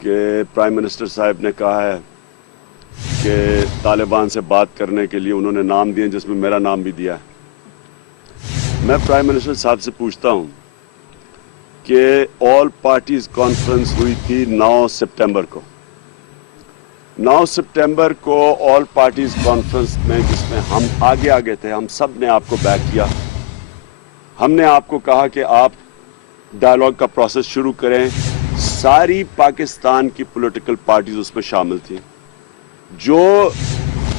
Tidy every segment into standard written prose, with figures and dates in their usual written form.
کہ prime minister صاحب نے کہا ہے کہ طالبان سے بات کرنے کے لیے انہوں نے نام دیے جس میں میرا نام بھی دیا ہے۔ میں پرائم منسٹر صاحب سے پوچھتا ہوں کہ آل پارٹیز کانفرنس ہوئی تھی 9 سپٹمبر کو۔ 9 سپٹمبر کو آل پارٹیز کانفرنس میں جس میں ہم آگے تھے، ہم سب نے آپ کو بیک کیا۔ ہم نے آپ کو کہا کہ آپ ڈائیلاگ کا پروسیس شروع کریں۔ ساری پاکستان کی پولیٹیکل پارٹیز اس میں شامل تھیں۔ جو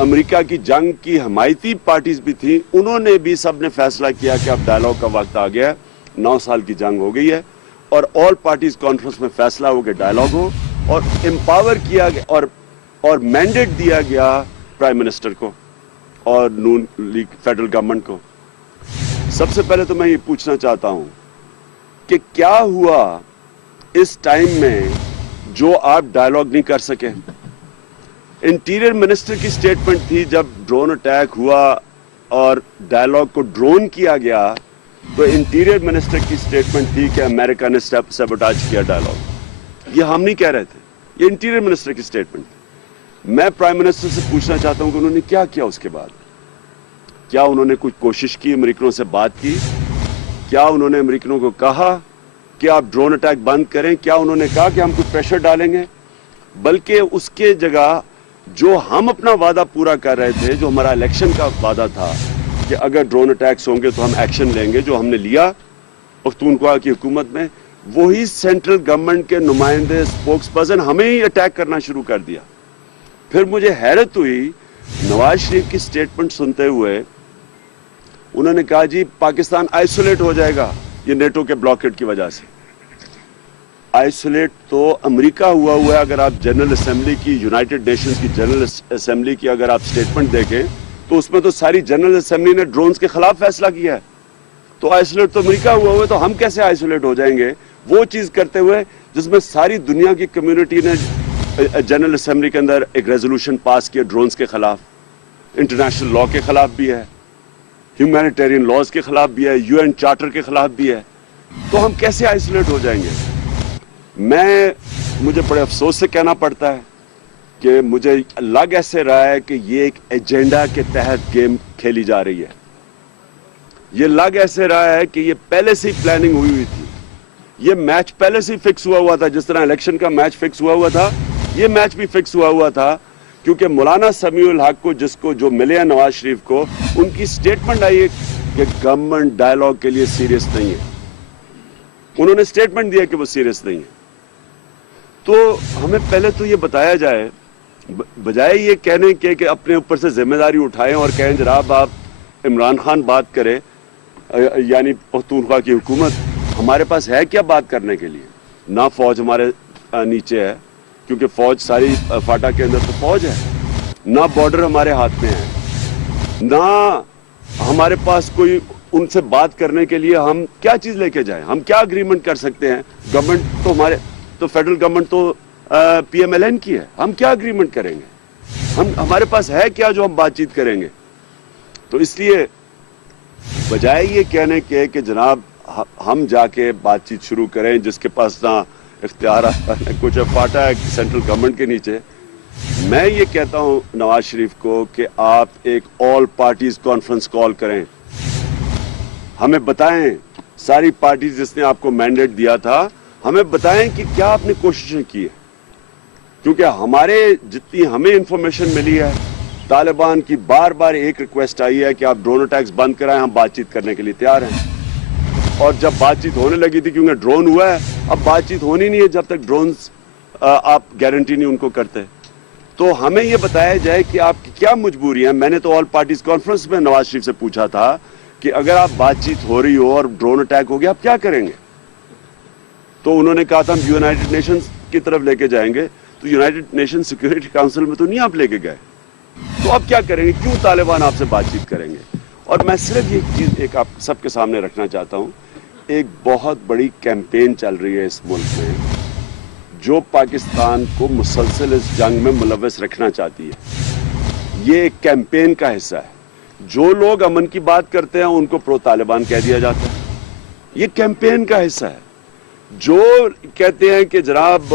امریکہ کی جنگ کی حمایتی پارٹیز بھی تھیں، انہوں نے بھی سب نے فیصلہ کیا کہ اب ڈائیلاگ کا وقت آ گیا ہے، 9 سال کی جنگ ہو گئی ہے، اور آل پارٹیز کانفرنس میں فیصلہ ہو کہ ڈائیلاگ ہو، اور امپاور کیا گیا اور مینڈیٹ دیا گیا پرائم منسٹر کو اور نون لیگ فیڈرل گورنمنٹ کو۔ سب سے پہلے تو میں یہ پوچھنا چاہتا ہوں کہ کیا ہوا اس ٹائم میں جو آپ ڈائیلاگ نہیں کر سکے؟ انٹیریئر منسٹر کی سٹیٹمنٹ تھی جب ڈرون اٹیک ہوا اور ڈائیلاگ کو ڈرون کیا گیا، تو انٹیریئر منسٹر کی سٹیٹمنٹ تھی کہ امریکہ نے سیبوٹاج کیا ڈائیلاگ۔ یہ ہم نہیں کہہ رہے تھے، یہ انٹیریئر منسٹر کی سٹیٹمنٹ تھی۔ میں پرائم منسٹر سے پوچھنا چاہتا ہوں کہ انہوں نے کیا کیا اس کے بعد؟ کیا انہوں نے کچھ کوشش کی امریکنوں سے بات کی؟ کیا انہوں نے امریکنوں کو کہا کہ آپ ڈرون اٹیک بند کریں؟ کیا انہوں نے کہا کہ ہم کچھ پریشر ڈالیں گے؟ بلکہ اس کے جگہ جو ہم اپنا وعدہ پورا کر رہے تھے، جو ہمارا الیکشن کا وعدہ تھا کہ اگر ڈرون اٹیکس ہوں گے تو ہم ایکشن لیں گے، جو ہم نے لیا پختونخوا کی حکومت میں، وہی سینٹرل گورنمنٹ کے نمائندے اسپوکس پرسن ہمیں ہی اٹیک کرنا شروع کر دیا۔ پھر مجھے حیرت ہوئی نواز شریف کی سٹیٹمنٹ سنتے ہوئے، انہوں نے کہا جی پاکستان آئسولیٹ ہو جائے گا یہ نیٹو کے بلاکیٹ کی وجہ سے۔ آئسولیٹ تو امریکہ ہوا ہے۔ اگر آپ جنرل اسمبلی کی، یونائٹڈ نیشنز کی جنرل اسمبلی کی اگر آپ سٹیٹمنٹ دیکھیں تو اس میں تو ساری جنرل اسمبلی نے ڈرونز کے خلاف فیصلہ کیا ہے۔ تو آئسولیٹ تو امریکہ ہوا ہے، تو ہم کیسے آئسولیٹ ہو جائیں گے وہ چیز کرتے ہوئے جس میں ساری دنیا کی کمیونٹی نے جنرل اسمبلی کے اندر ایک ریزولوشن پاس کیا ڈرونز کے خلاف، انٹرنیشنل لا کے خلاف بھی ہے، ہیومینیٹیرین لاز کے خلاف بھی ہے، UN چارٹر کے خلاف بھی ہے۔ تو ہم کیسے آئسولیٹ ہو جائیں گے؟ مجھے بڑے افسوس سے کہنا پڑتا ہے کہ مجھے لگ ایسے رہا ہے کہ یہ ایک ایجنڈا کے تحت گیم کھیلی جا رہی ہے۔ یہ لگ ایسے رہا ہے کہ یہ پہلے سے ہی پلاننگ ہوئی تھی، یہ میچ پہلے سے ہی فکس ہوا تھا، جس طرح الیکشن کا میچ فکس ہوا تھا، یہ میچ بھی فکس ہوا تھا، کیونکہ مولانا سمیع الحق کو جو ملے ہیں نواز شریف کو، ان کی سٹیٹمنٹ آئی ہے کہ گورنمنٹ ڈائیلاگ کے لیے سیریس نہیں ہے۔ انہوں نے سٹیٹمنٹ دیا کہ وہ سیریس نہیں ہے۔ تو ہمیں پہلے تو یہ بتایا جائے، بجائے یہ کہنے کے کہ اپنے اوپر سے ذمہ داری اٹھائیں اور کہیں جناب آپ عمران خان بات کریں، یعنی پختونخوا کی حکومت، ہمارے پاس ہے کیا بات کرنے کے لیے؟ نہ فوج ہمارے نیچے ہے، کیونکہ فوج ساری فاٹا کے اندر تو فوج ہے، نہ بارڈر ہمارے ہاتھ میں ہے، نہ ہمارے پاس کوئی ان سے بات کرنے کے لیے ہم کیا چیز لے کے جائیں، ہم کیا اگریمنٹ کر سکتے ہیں؟ گورنمنٹ تو فیڈرل گورنمنٹ تو PMLN کی ہے، ہم کیا اگریمنٹ کریں گے؟ ہمارے پاس ہے کیا جو ہم بات چیت کریں گے؟ تو اس لیے بجائے یہ کہنے کے کہ جناب ہم جا کے بات چیت شروع کریں، جس کے پاس نہ اختیارات کچھ فاٹا ہے سینٹرل گورنمنٹ کے نیچے، میں یہ کہتا ہوں نواز شریف کو کہ آپ ایک آل پارٹیز کانفرنس کال کریں، ہمیں بتائیں، ساری پارٹیز جس نے آپ کو مینڈیٹ دیا تھا، ہمیں بتائیں کہ کیا آپ نے کوششیں کی ہیں، کیونکہ ہمارے جتنی ہمیں انفارمیشن ملی ہے، طالبان کی بار بار ایک ریکویسٹ آئی ہے کہ آپ ڈرون اٹیکس بند کرائیں، ہم بات چیت کرنے کے لیے تیار ہیں۔ اور جب بات چیت ہونے لگی تھی، کیونکہ ڈرون ہوا ہے، اب بات چیت ہونی نہیں ہے جب تک ڈرونز آپ گارنٹی نہیں ان کو کرتے۔ تو ہمیں یہ بتایا جائے کہ آپ کی کیا مجبوری ہے۔ میں نے تو آل پارٹیز کانفرنس میں نواز شریف سے پوچھا تھا کہ اگر آپ بات چیت ہو رہی ہو اور ڈرون اٹیک ہو گیا آپ کیا کریں گے؟ تو انہوں نے کہا تھا ہم یونائٹڈ نیشنز کی طرف لے کے جائیں گے۔ تو یونائٹڈ نیشن سیکورٹی کاؤنسل میں تو نہیں آپ لے کے گئے، تو آپ کیا کریں گے؟ کیوں طالبان آپ سے بات چیت کریں گے؟ اور میں صرف یہ چیز ایک آپ سب کے سامنے رکھنا چاہتا ہوں، ایک بہت بڑی کیمپین چل رہی ہے اس ملک میں جو پاکستان کو مسلسل اس جنگ میں ملوث رکھنا چاہتی ہے۔ یہ ایک کیمپین کا حصہ ہے۔ جو لوگ امن کی بات کرتے ہیں ان کو پرو طالبان کہہ دیا جاتا ہے۔ یہ کیمپین کا حصہ ہے۔ جو کہتے ہیں کہ جناب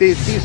$33